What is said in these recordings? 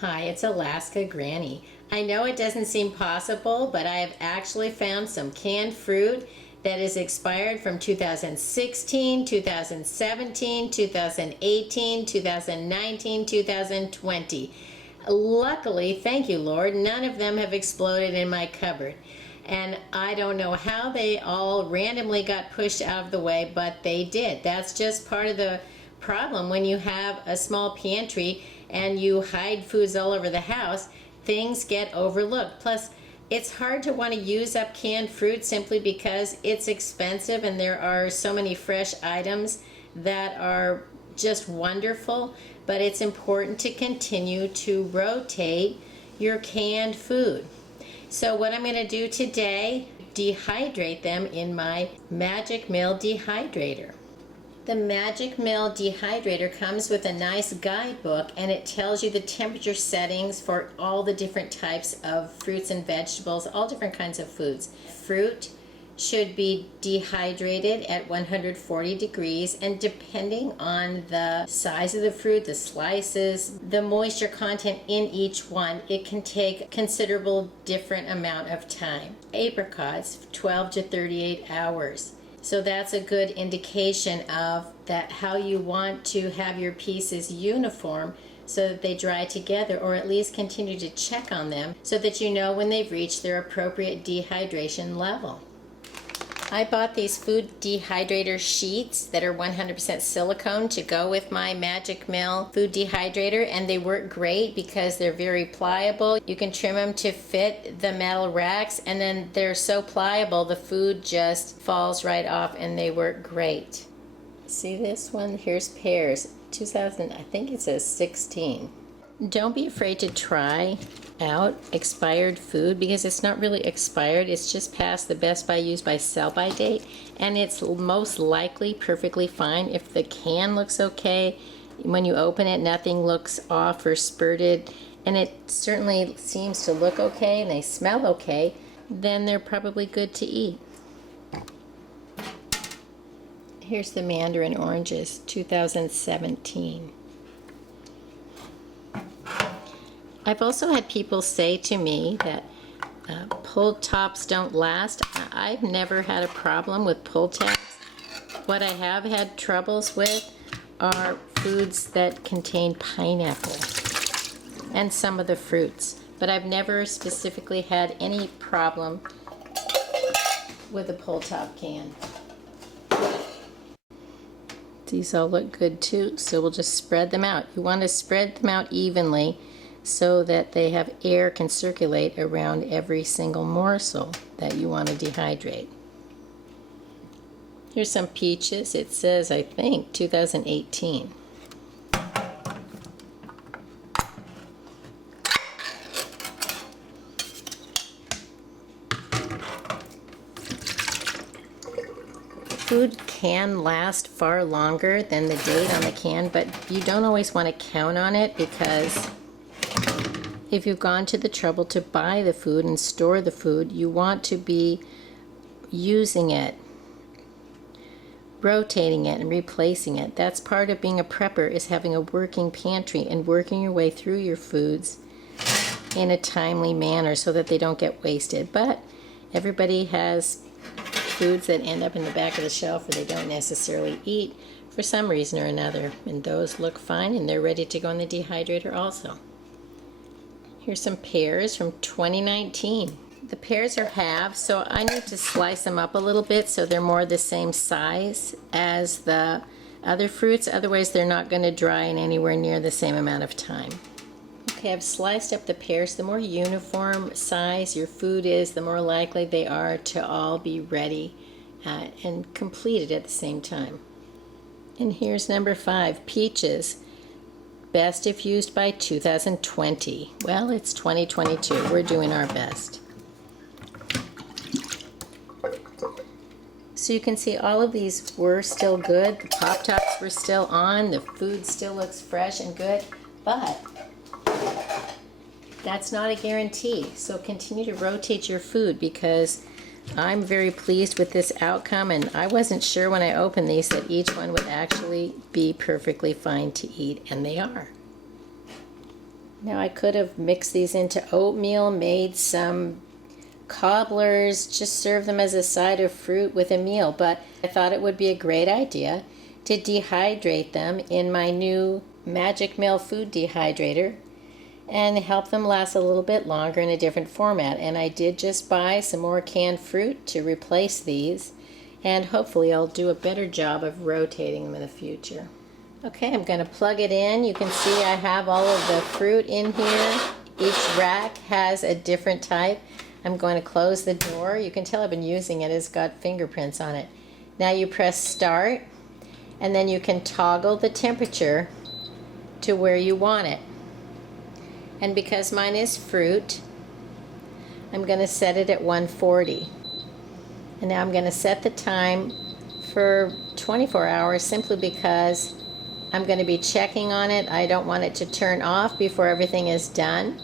Hi, it's Alaska Granny. I know it doesn't seem possible, but I have actually found some canned fruit that is expired from 2016, 2017, 2018, 2019, 2020. Luckily, thank you, Lord, none of them have exploded in my cupboard. And I don't know how they all randomly got pushed out of the way, but they did. That's just part of the problem when you have a small pantry and you hide foods all over the house. Things get overlooked. Plus, it's hard to want to use up canned fruit simply because it's expensive and there are so many fresh items that are just wonderful. But it's important to continue to rotate your canned food. So what I'm going to do today, dehydrate them in my Magic Mill dehydrator. The Magic Mill dehydrator comes with a nice guidebook, and it tells you the temperature settings for all the different types of fruits and vegetables, all different kinds of foods. Fruit should be dehydrated at 140 degrees, and depending on the size of the fruit, the slices, the moisture content in each one, it can take a considerable different amount of time. Apricots, 12 to 38 hours. So that's a good indication of that how you want to have your pieces uniform so that they dry together, or at least continue to check on them so that you know when they've reached their appropriate dehydration level. I bought these food dehydrator sheets that are 100% silicone to go with my Magic Mill food dehydrator, and they work great because they're very pliable. You can trim them to fit the metal racks, and then they're so pliable the food just falls right off, and they work great. See this one? Here's Pears, 2000, I think it says 16. Don't be afraid to try out expired food because it's not really expired. It's just past the best by use by sell by date, and it's most likely perfectly fine. If the can looks okay, when you open it nothing looks off or spurted, and it certainly seems to look okay and they smell okay, then they're probably good to eat. Here's the Mandarin oranges, 2017. I've also had people say to me that pulled tops don't last. I've never had a problem with pull tabs. What I have had troubles with are foods that contain pineapple and some of the fruits, but I've never specifically had any problem with a pull top can. These all look good too, so we'll just spread them out. You want to spread them out evenly so that they have air can circulate around every single morsel that you want to dehydrate. Here's some peaches. It says, I think, 2018. Food can last far longer than the date on the can, but you don't always want to count on it because if you've gone to the trouble to buy the food and store the food, you want to be using it, rotating it, and replacing it. That's part of being a prepper, is having a working pantry and working your way through your foods in a timely manner so that they don't get wasted. But everybody has foods that end up in the back of the shelf or they don't necessarily eat for some reason or another, and those look fine and they're ready to go in the dehydrator also. Here's some pears from 2019. The pears are halves, so I need to slice them up a little bit so they're more the same size as the other fruits. Otherwise, they're not going to dry in anywhere near the same amount of time. Okay, I've sliced up the pears. The more uniform size your food is, the more likely they are to all be ready and completed at the same time. And here's number 5, peaches. Best if used by 2020. Well, it's 2022. We're doing our best. So you can see all of these were still good. The pop tops were still on. The food still looks fresh and good, but that's not a guarantee. So continue to rotate your food because I'm very pleased with this outcome, and I wasn't sure when I opened these that each one would actually be perfectly fine to eat, and they are. Now I could have mixed these into oatmeal, made some cobblers, just serve them as a side of fruit with a meal, but I thought it would be a great idea to dehydrate them in my new Magic Mill food dehydrator and help them last a little bit longer in a different format. And I did just buy some more canned fruit to replace these, and hopefully I'll do a better job of rotating them in the future. Okay, I'm going to plug it in. You can see I have all of the fruit in here. Each rack has a different type. I'm going to close the door. You can tell I've been using it. It's got fingerprints on it. Now you press start, and then you can toggle the temperature to where you want it. And because mine is fruit, I'm going to set it at 140. And now I'm going to set the time for 24 hours simply because I'm going to be checking on it. I don't want it to turn off before everything is done.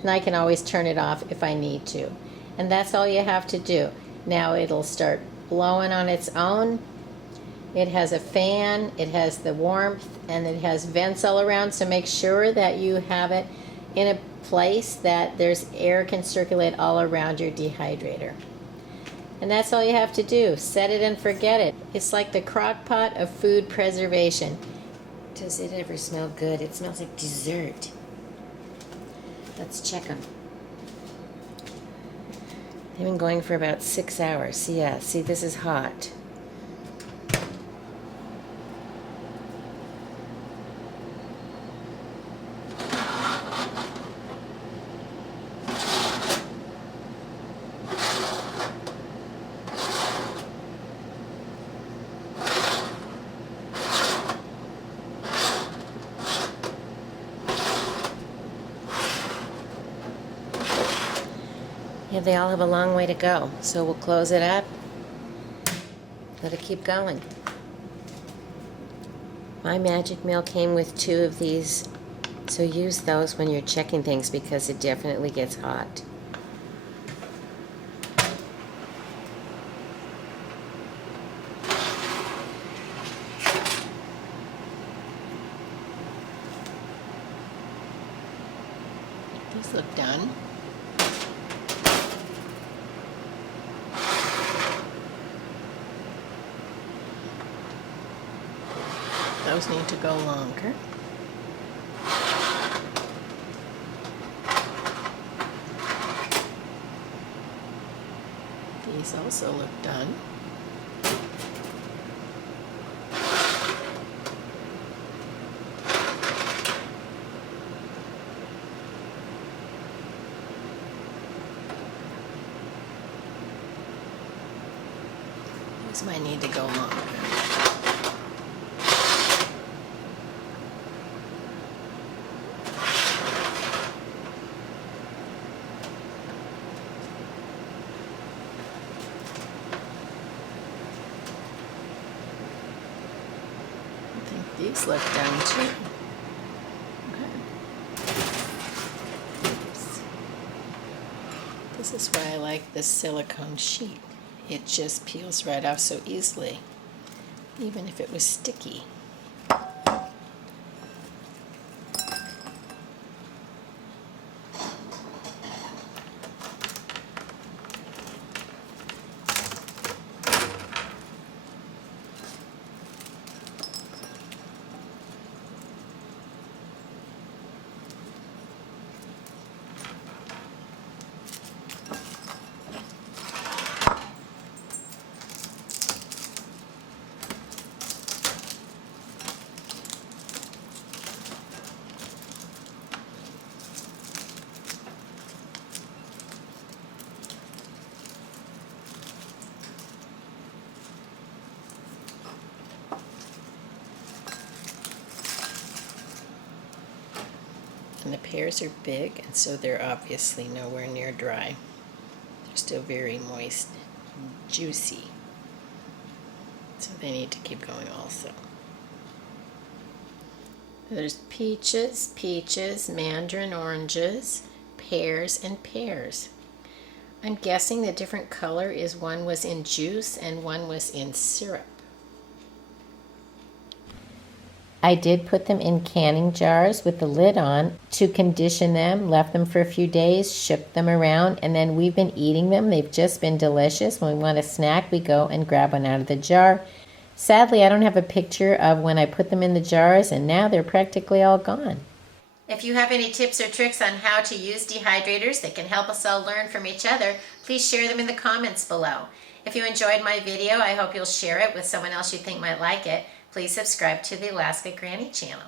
And I can always turn it off if I need to. And that's all you have to do. Now it'll start blowing on its own. It has a fan, it has the warmth, and it has vents all around, so make sure that you have it in a place that there's air can circulate all around your dehydrator. And that's all you have to do. Set it and forget it. It's like the crock pot of food preservation. Does it ever smell good? It smells like dessert. Let's check them. They've been going for about 6 hours. Yeah, see, this is hot. Yeah, they all have a long way to go, so we'll close it up, let it keep going. My Magic Mill came with 2 of these, so use those when you're checking things because it definitely gets hot. These look done. Those need to go longer. These also look done. These might need to go longer. These look done too. Okay. Oops. This is why I like this silicone sheet. It just peels right off so easily, even if it was sticky. And the pears are big, and so they're obviously nowhere near dry. They're still very moist, juicy. So they need to keep going also. There's peaches, mandarin oranges, pears, and pears. I'm guessing the different color is one was in juice and one was in syrup. I did put them in canning jars with the lid on to condition them, left them for a few days, shook them around, and then we've been eating them. They've just been delicious. When we want a snack, we go and grab one out of the jar. Sadly, I don't have a picture of when I put them in the jars, and now they're practically all gone. If you have any tips or tricks on how to use dehydrators that can help us all learn from each other, please share them in the comments below. If you enjoyed my video, I hope you'll share it with someone else you think might like it. Please subscribe to the Alaska Granny channel.